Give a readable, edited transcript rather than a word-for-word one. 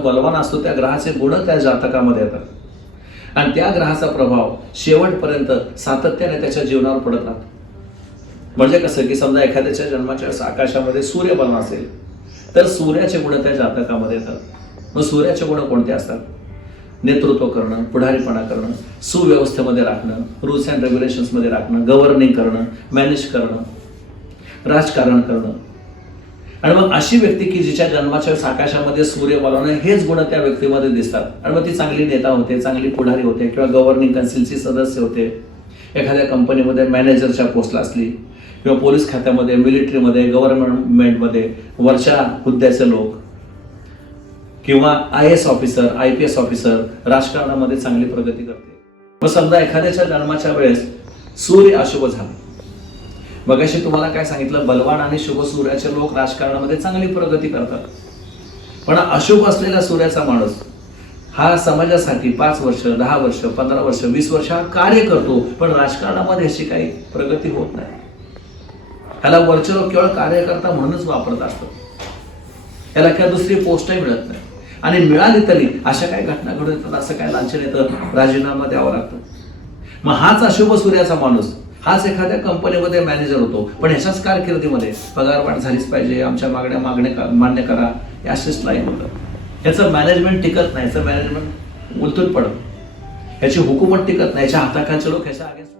ग्रह बलवान असतो त्या ग्रहाचे गुण त्या जातकामध्ये येतात आणि त्या ग्रहाचा प्रभाव शेवटपर्यंत सातत्याने त्याच्या जीवनावर पडत राहतो. म्हणजे कसं की समजा एखाद्याच्या जन्माच्या आकाशामध्ये सूर्य बलवान असेल तर सूर्याचे गुण त्या जातकामध्ये येतात. मग सूर्याचे गुण कोणते असतात? नेतृत्व करणं, पुढारीपणा करणं, सुव्यवस्थेमध्ये राखणं, रूल्स अँड रेग्युलेशन्समध्ये राखणं, गव्हर्निंग करणं, मॅनेज करणं, राजकारण करणं. आणि मग अशी व्यक्ती की जिच्या जन्माच्या आकाशामध्ये सूर्य बलवान हेच गुण त्या व्यक्तीमध्ये दिसतात आणि मग ती चांगली नेता होते, चांगली पुढारी होते किंवा गव्हर्निंग कौन्सिलची सदस्य होते, एखाद्या कंपनीमध्ये मॅनेजरच्या पोस्टला असली किंवा पोलीस खात्यामध्ये, मिलिटरीमध्ये, गव्हर्नमेंटमध्ये वरच्या हुद्द्याचे लोक किंवा IAS ऑफिसर, IPS ऑफिसर राजकारणामध्ये चांगली प्रगती करते. मग समजा एखाद्याच्या जन्माच्या वेळेस सूर्य अशुभ झाला. मगाशी तुम्हाला काय सांगितलं, बलवान आणि शुभ सूर्याचे लोक राजकारणामध्ये चांगली प्रगती करतात. पण अशुभ असलेला सूर्याचा माणूस हा समाजासाठी 5 वर्ष, 10 वर्ष, 15 वर्ष, 20 वर्ष कार्य करतो, पण राजकारणामध्ये अशी काही प्रगती होत नाही. त्याला वरचे लोक केवळ कार्यकर्ता म्हणूनच वापरत असतात. त्याला काय दुसरी पोस्टही मिळत नाही आणि मिळाली तरी अशा काही घटना घडून येतात, असं काय लांछन येतं, राजीनामा द्यावा लागतो. मग हाच अशुभ सूर्याचा माणूस हाच एखाद्या कंपनीमध्ये मॅनेजर होतो, पण ह्याच्याच कारकिर्दीमध्ये पगारवाढ झालीच पाहिजे, आमच्या मागण्या मान्य करा, हे असेच लाईन होतं. ह्याचं मॅनेजमेंट टिकत नाही, ह्याचं मॅनेजमेंट उलटून पडत, ह्याची हुकूमत टिकत नाही, ह्याच्या हाताखालचे लोक ह्याच्या अगेन्स्ट